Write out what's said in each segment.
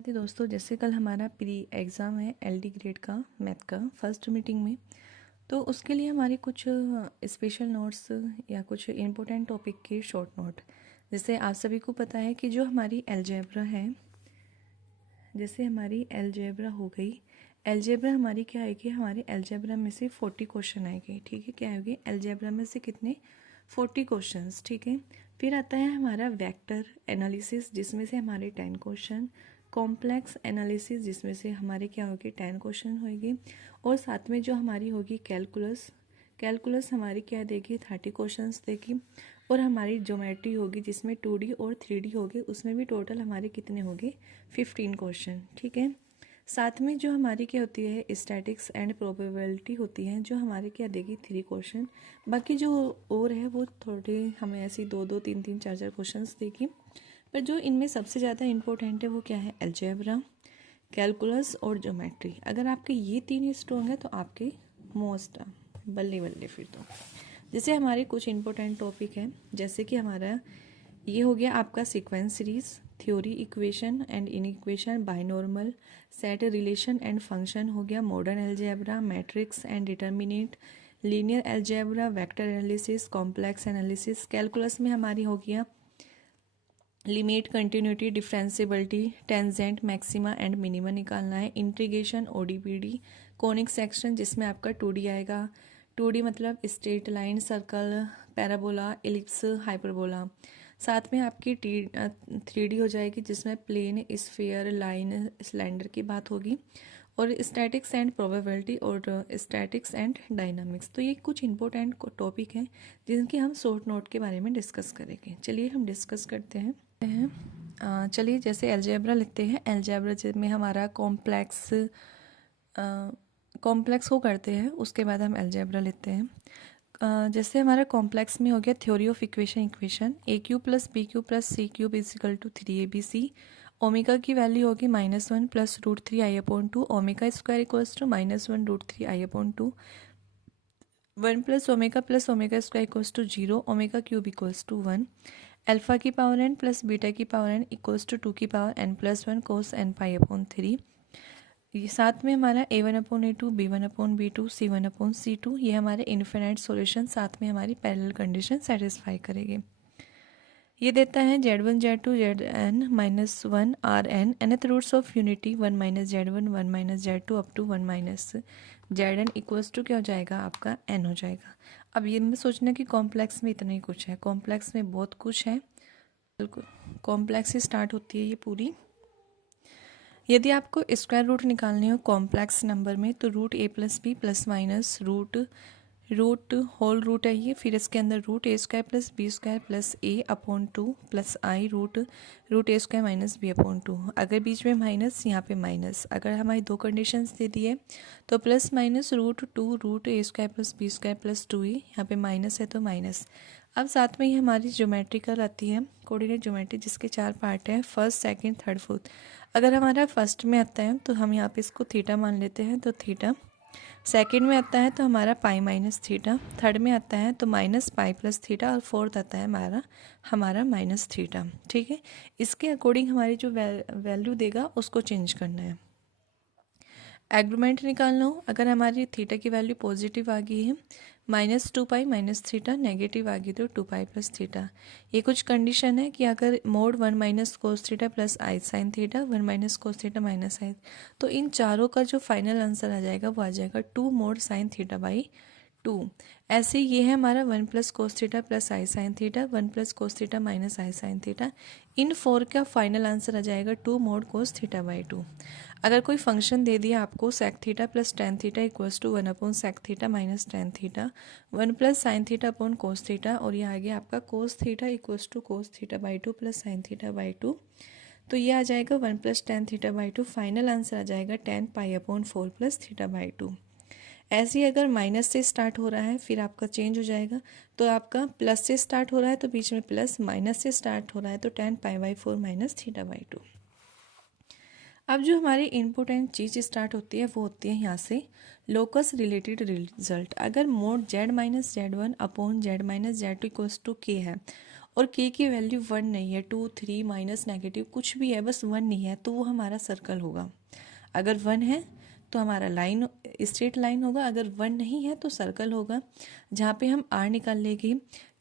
दोस्तों, जैसे कल हमारा प्री एग्ज़ाम है एलडी ग्रेड का मैथ का फर्स्ट मीटिंग में, तो उसके लिए हमारे कुछ स्पेशल नोट्स या कुछ इम्पोर्टेंट टॉपिक के शॉर्ट नोट। जैसे आप सभी को पता है कि जो हमारी अलजेब्रा है, जैसे हमारी अलजेब्रा हो गई, अलजेब्रा हमारी क्या आएगी, हमारे अलजेब्रा में से 40 क्वेश्चन आएंगे। ठीक है, क्या आएगी अलजेब्रा में से कितने 40 क्वेश्चंस। ठीक है, फिर आता है हमारा वेक्टर एनालिसिस जिसमें से हमारे 10 क्वेश्चन, कॉम्प्लेक्स एनालिसिस जिसमें से हमारे क्या होगी 10 क्वेश्चन होगी, और साथ में जो हमारी होगी कैलकुलस, कैलकुलस हमारी क्या देगी 30 क्वेश्चंस देगी, और हमारी ज्योमेट्री होगी जिसमें 2D और 3D होगी, उसमें भी टोटल हमारे कितने होंगे 15 क्वेश्चन। ठीक है, साथ में जो हमारी क्या होती है स्टैटिक्स एंड प्रोबेबिलिटी होती है, जो हमारे क्या देगी 3 क्वेश्चन। बाकी जो और है वो थोड़े हमें ऐसी 2-2, 3-3, 4-4 क्वेश्चन देगी, पर जो इनमें सबसे ज़्यादा इंपॉर्टेंट है वो क्या है अलजेब्रा, कैलकुलस और ज्योमेट्री। अगर आपके ये 3 स्ट्रॉन्ग है तो आपके मोस्ट बल्ले बल्ले। फिर तो जैसे हमारे कुछ इंपॉर्टेंट टॉपिक है, जैसे कि हमारा ये हो गया आपका sequence series, theory, equation and inequation, binomial, set relation and function हो गया, modern algebra, matrix and determinant, linear algebra, vector analysis, complex analysis. Calculus में हमारी हो गया limit, continuity, differentiability, tangent, maxima and minima निकालना है, इंटीग्रेशन, ओडीपीडी, कोनिक सेक्शन जिसमें आपका 2D आएगा। 2D मतलब straight line, circle, parabola, ellipse, hyperbola. साथ में आपकी 3D हो जाएगी जिसमें प्लेन, स्फीयर, लाइन, सिलेंडर की बात होगी, और स्टैटिक्स एंड प्रोबेबिलिटी और स्टैटिक्स एंड डायनामिक्स। तो ये कुछ इंपॉर्टेंट टॉपिक हैं जिनके हम शॉर्ट नोट के बारे में डिस्कस करेंगे। चलिए हम डिस्कस करते हैं। चलिए जैसे अलजेब्रा लिखते हैं, अलजेब्रा में हमारा कॉम्प्लेक्स को करते हैं, उसके बाद हम अलजेब्रा लेते हैं। जैसे हमारा कॉम्प्लेक्स में हो गया theory of equation, equation a³ + b³ + c³ = 3abc। Omega की वैल्यू होगी -1 + √3i/2, omega square equals to -1 √3i/2, 1 + omega + omega square equals to 0, omega cube equals to 1, alpha की पावर n + बीटा की पावर n इक्वल्स टू 2 की power n + 1 cos n π/3। ये साथ में हमारा a1/a2, b1/b2, c1/c2, ये हमारे इन्फिनाइट सॉल्यूशन, साथ में हमारी पैरेलल कंडीशन सेटिस्फाई करेंगे। ये देता है z1 z2 zn -1 rn, nth roots of unity 1 - z1 1 - z2 up to 1 - zn equals to क्या हो जाएगा आपका n हो जाएगा। अब ये में सोचना कि कॉम्प्लेक्स में इतना ही कुछ है, कॉम्प्लेक्स में बहुत कुछ है, कॉम्प्लेक्स से स्टार्ट होती है ये पूरी। यदि आपको स्क्वायर रूट निकालने हो कॉम्प्लेक्स नंबर में, तो √a + b ± root whole root है ये, फिर इसके अंदर √a² + b² + a/2 + i √a² - b/2। अगर बीच में माइनस, यहाँ पे माइनस, अगर हमारी दो कंडीशंस दे दी है तो ±√2 √a² + b² + 2a, यहाँ पे माइनस है तो माइनस। अब साथ में ही हमारी ज्योमेट्रिकल आती है, कोऑर्डिनेट ज्योमेट्री, जिसके 4 पार्ट हैं, फर्स्ट, सेकंड, थर्ड, फोर्थ। अगर हमारा फर्स्ट में आता है तो हम यहाँ पे इसको थीटा मान लेते हैं, तो थीटा। सेकंड में आता है तो हमारा पाई - थीटा, थर्ड में आता है तो -पाई + थीटा, और फोर्थ आता है हमारा -थीटा। ठीक है, इसके अकॉर्डिंग हमारी जो वैल्यू देगा उसको चेंज करना है। एग्रीमेंट निकालना हो, अगर हमारी थीटा की वैल्यू पॉजिटिव आ गई है -2π - थीटा, नेगेटिव आ गई तो 2π + थीटा। ये कुछ कंडीशन है कि अगर mode 1 - cos theta + i sin theta, 1 - cos theta - i, तो इन चारों का जो फाइनल आंसर आ जाएगा वो आ जाएगा 2 mod sin θ/2। ऐसे ये है हमारा 1 + cos theta + i sin theta, 1 + cos theta - i sin theta. इन 4 का फाइनल आंसर आ जाएगा 2 mod cos θ/2। अगर कोई फंक्शन दे दिया आपको sec theta + tan theta equals to 1 / sec theta - tan theta, 1 + sin theta / cos theta, और ये आ गया आपका cos theta equals to cos θ/2 + sin θ/2, तो ये आ जाएगा 1 + tan θ/2। फाइनल आंसर आ जाएगा tan π/4 + θ/2। ऐसे ही अगर माइनस से स्टार्ट हो रहा है फिर आपका चेंज हो जाएगा, तो आपका प्लस से स्टार्ट हो रहा है तो बीच में प्लस, माइनस से स्टार्ट हो रहा है तो tan π/4 - θ/2। अब जो हमारी इम्पोर्टेंट चीज़ स्टार्ट होती है वो होती है यहाँ से लोकस रिलेटेड रिजल्ट। अगर mode z - z1 / z - z2 = k है, और के की वैल्यू 1 नहीं है, 2 3 माइनस नेगेटिव कुछ भी है, बस 1 नहीं है, तो वो हमारा सर्कल होगा। अगर 1 है तो हमारा लाइन स्ट्रेट लाइन होगा, अगर 1 नहीं है तो सर्कल होगा, जहाँ पे हम आर निकाल लेंगे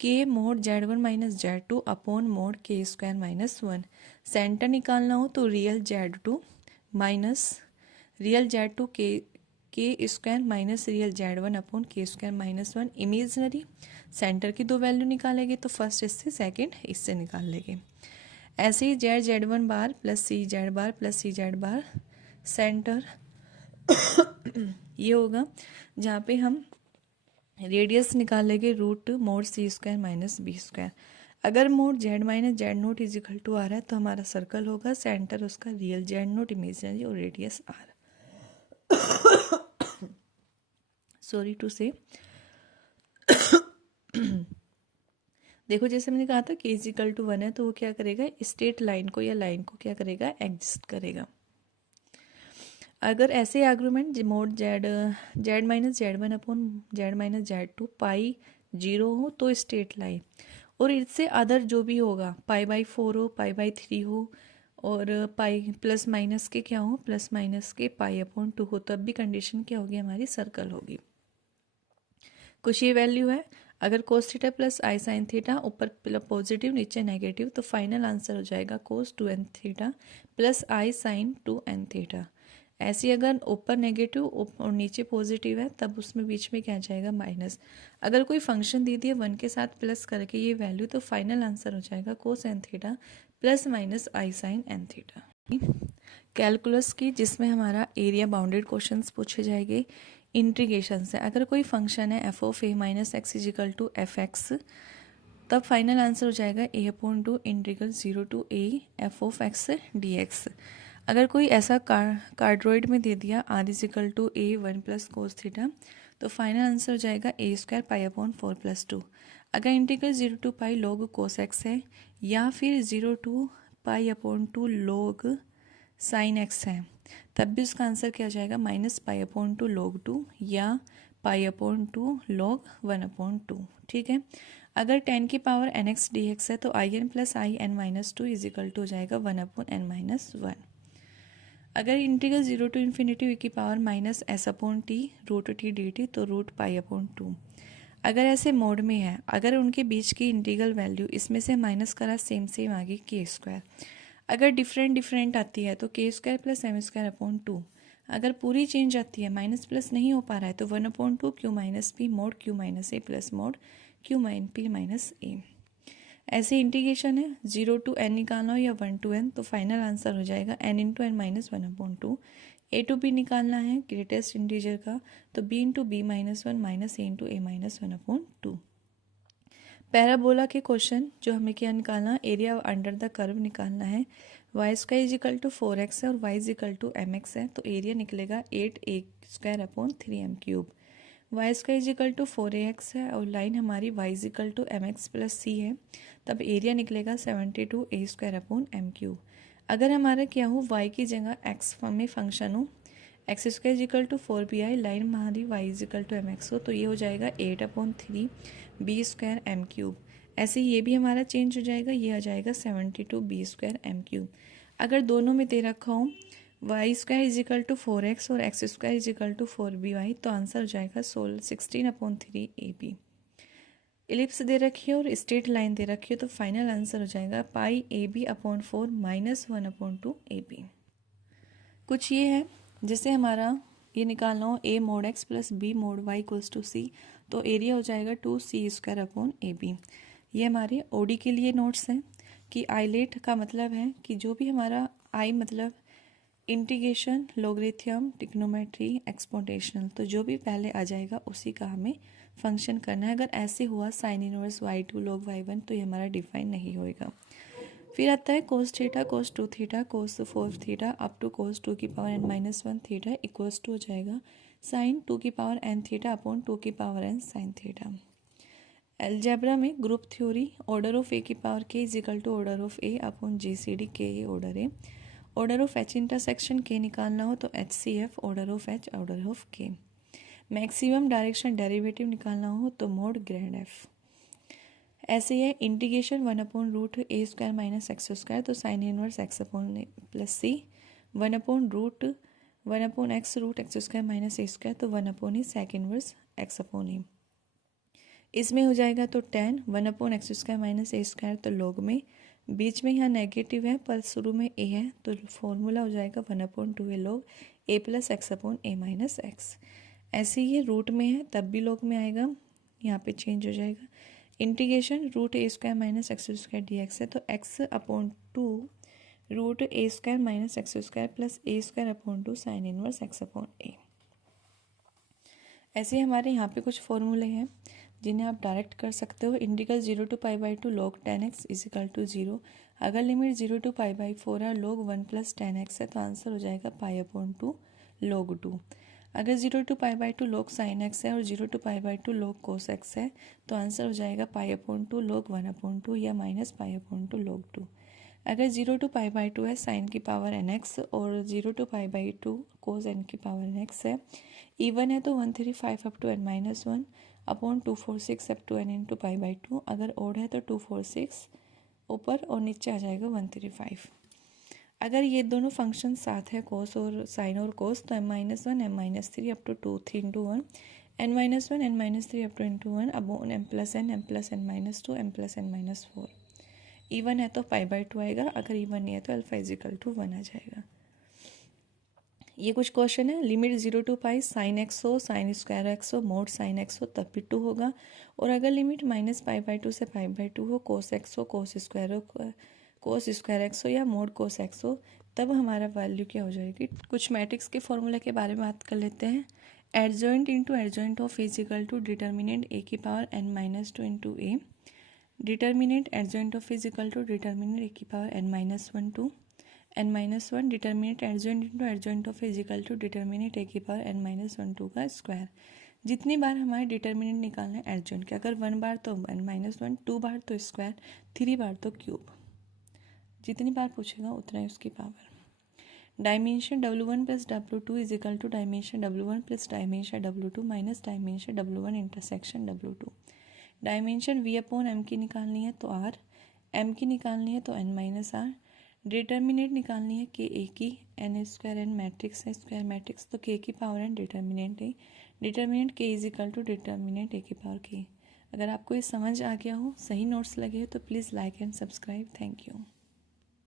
के mode Z1 minus Z2 upon mode के स्क्वायर माइनस 1। सेंटर निकालना हो तो real Z2 minus real Z2 के square minus real Z1 upon के स्क्वायर माइनस 1। इमेजनरी सेंटर की दो वैल्यू निकालेंगे तो फर्स्ट इससे सेकंड इससे निकाल लेंगे। ऐसे ही Z1 bar plus C Z bar plus C Z bar center ये होगा, जहाँ पे हम रेडियस निकालेंगे root mod C square minus B square. अगर mod Z minus Z not is equal to R है तो हमारा सर्कल होगा, सेंटर उसका रियल जेड नोट इमेजिनरी और रेडियस आर। सॉरी टू से देखो जैसे मैंने कहा था के इज इक्वल टू 1 है तो वो क्या करेगा, स्ट्रेट लाइन को या लाइन को क्या करेगा, एग्जिस्ट करेगा। अगर ऐसे argument mode Z minus Z1 upon Z minus Z2 पाई 0 हो तो स्ट्रेट लाइन, और इससे अदर जो भी होगा π/4 हो, π/3 हो, और पाई प्लस माइनस के क्या हो, प्लस माइनस के π/2 हो, तब भी कंडीशन क्या होगी, हमारी सर्कल होगी। कुछ ये वैल्यू है, अगर कोस थीटा प्लस आई साइन थीटा ऊपर पॉजिटिव नीचे नेगेटिव तो फाइनल आंसर हो जाएगा कोस 2n थीटा प्लस आई साइन 2n थीटा। ऐसी अगर ऊपर नेगेटिव और नीचे पॉजिटिव है तब उसमें बीच में क्या आ जाएगा, माइनस। अगर कोई फंक्शन दे दिया 1 के साथ प्लस करके ये वैल्यू तो फाइनल आंसर हो जाएगा कोस n थीटा प्लस माइनस आई साइन n थीटा। कैलकुलस की जिसमें हमारा एरिया बाउंडेड क्वेश्चंस पूछे जाएंगे इंटीग्रेशन से। अगर कोई फंक्शन है f of a minus x equal to f x, तब फाइनल आंसर हो जाएगा a upon two integral 0 to a f of x D x. अगर कोई ऐसा कार्ड्रॉइड में दे दिया r equal to a 1 plus cos theta, तो फाइनल आंसर हो जाएगा a square pi upon 4 plus 2। अगर integral 0 to pi log cos x है, या फिर 0 to pi upon 2 log sine x है, तब भी उसका आंसर क्या हो जाएगा, माइनस पाई अपॉन 2 लॉग 2 या पाई अपॉन 2 लॉग 1 अपॉन 2। ठीक है। अगर 10 की power N X D X है तो I N plus I N minus 2 equal to हो जाएगा 1 अपॉन एन माइनस 1। अगर इंटीग्रल 0 टू इन्फिनिटी वी की power minus S upon T root T D T तो रूट पाई अपॉन 2। अगर ऐसे मोड में है, अगर उनके बीच की इंटीग्रल वैल्यू इसमें से माइनस करा सेम सेम आ गई के स्क्वायर। अगर डिफरेंट डिफरेंट आती है तो K square plus M square upon 2। अगर पूरी चेंज आती है माइनस प्लस नहीं हो पा रहा है तो 1 upon 2 q minus p mod q minus a plus mod q minus p minus a. ऐसे इंटीग्रेशन है 0 टू एन निकालना हो या 1 टू एन तो फाइनल आंसर हो जाएगा n into n minus 1 upon 2। A to b निकालना है ग्रेटेस्ट इंटीजर का तो b into b minus 1 minus a into a minus 1 upon 2। Parabola के क्वेश्चन जो हमें क्या निकालना, एरिया अंडर द कर्व निकालना है। Y square is equal to 4x है और Y is equal to mx है, तो एरिया निकलेगा 8a square upon 3m cube. Y square is equal to 4ax है और लाइन हमारी Y is equal to mx plus c है, तब एरिया निकलेगा 72a square upon m cube. अगर हमारा क्या हो, y की जगह x में फंक्शन हो, X square is equal to 4bi, line हमारी y is equal to mx हो, तो ये हो जाएगा 8 अपॉन 3 बी स्क्वायर एम क्यूब। ऐसे ये भी हमारा चेंज हो जाएगा, ये आ जाएगा 72 बी स्क्वायर एम क्यूब। अगर दोनों में दे रखा हो Y square is equal to 4x और X square is equal to 4by, तो आंसर हो जाएगा 16 अपॉन 3 ए बी। इलिप्स दे रखी है और स्ट्रेट लाइन दे रखी है, तो फाइनल आंसर हो जाएगा pi a b upon 4 minus 1 upon 2 a b. कुछ ये है जैसे हमारा ये निकालना हो a mod x plus b mod y equals to c, तो एरिया हो जाएगा 2c square upon A B. ये हमारे ओडी के लिए नोट्स हैं कि आइलेट का मतलब है कि जो भी हमारा आई मतलब इंटीग्रेशन लोगरिथम ट्रिग्नोमेट्री एक्सपोनेंशियल, तो जो भी पहले आ जाएगा उसी का हमें फंक्शन करना है। अगर ऐसे हुआ sine inverse y2 log y1 तो ये हमारा डिफाइन नहीं होएगा। फिर आता है cos theta cos 2 theta cos 4 theta up to cos 2 की power n minus 1 theta equals to हो जाएगा साइन 2 की पावर n थीटा अपॉन 2 की power n sine theta. Algebra में group theory order of A की power k is equal to order of A upon GCD के ये order है। Order of H intersection के निकालना हो तो HCF order of H order of के। मैक्सिमम डायरेक्शन डेरिवेटिव निकालना हो तो मोड ग्रैंड एफ। ऐसे ही है इंटीग्रेशन 1/√a² माइनस x², तो sine inverse x/a plus c, 1/√1/x√x² minus a², तो 1/a सेक इनवर्स x/a। इसमें हो जाएगा तो tan 1/x² माइनस a² तो log में, बीच में यहाँ नेगेटिव है पर शुरू में a है तो फॉर्मूला हो जाएगा 1/2a log a plus x/a minus x। ऐसे ही ये रूट में है तब भी log में आएगा, यहाँ पे चेंज हो जाएगा। Integration √a² minus x² dx है तो x/2 √a² minus x² plus a² sine inverse x/a। ऐसे ही हमारे यहाँ पे कुछ फॉर्मूले हैं जिन्हें आप डायरेक्ट कर सकते हो। Integral 0 to π/2 log tan x equal to 0। अगर लिमिट 0 to π/4 है log 1 प्लस tan x है तो आंसर हो जाएगा π/2 log 2। अगर 0 to π/2 log sin x है और 0 to π/2 log cos x है तो आंसर हो जाएगा π/2 log 1/2 या माइनस π/2 log 2। अगर 0 to π/2 है साइन की पावर nx और 0 to π/2 cos n की पावर nx है। इवन है तो 135 up to n-1 upon 246 up to n into π/2। अगर ओड है तो 246 ऊपर और नीचे आ जाएगा 135। अगर ये दोनों फंक्शन साथ है कोस और साइन और कोस तो m-1 m-3 up to 2 3 into 1 n-1 n-3 up to into 1 upon m plus n m+n-2 m+n-4। Even है तो π/2 आएगा, अगर इवन नहीं है तो अल्फा इजिकल टू 1 आ जाएगा। ये कुछ क्वेश्चन है। लिमिट 0 to π साइन एक्स हो साइन स्क्वायर एक्स हो मोड साइन एक्स हो तब भी 2 होगा, और अगर लिमिट -π/2 से π/2 हो कोस एक्स हो कोस स्क्वायर एक्स हो या मोड कोस एक्स हो तब हमारा वैल्यू क्या हो जाएगी। कुछ मैट्रिक्स के फॉर्मूले के बारे में बात कर लेते हैं। Adjoint into adjoint of equal to determinant a⁻n-2 into a। Determinant adjoint of equal to determinant a⁻n-1 to n-1 determinant adjoint into adjoint of equal to determinant a⁻n-1 2 का स्क्वायर। जितनी बार हमारे डिटर्मिनेंट निकालना है एडजॉइंट के, अगर 1 बार तो n-1, 2 बार तो square, 3 बार तो क्यूब, जितनी बार पूछेगा उतना ही उसकी power. Dimension W1 plus W2 equal to dimension W1 plus dimension W2 minus dimension W1 intersection W2। डायमेंशन V/m की निकालनी है तो R, m की निकालनी है तो n-r। डिटर्मिनेंट निकालनी है के ए की, n² मैट्रिक्स है स्क्वायर मैट्रिक्स तो k की पावर n डिटर्मिनेंट है, determinant k equal to determinant a की पावर k। अगर आपको ये समझ आ गया हो, सही नोट्स लगे हो तो please like and subscribe. Thank you.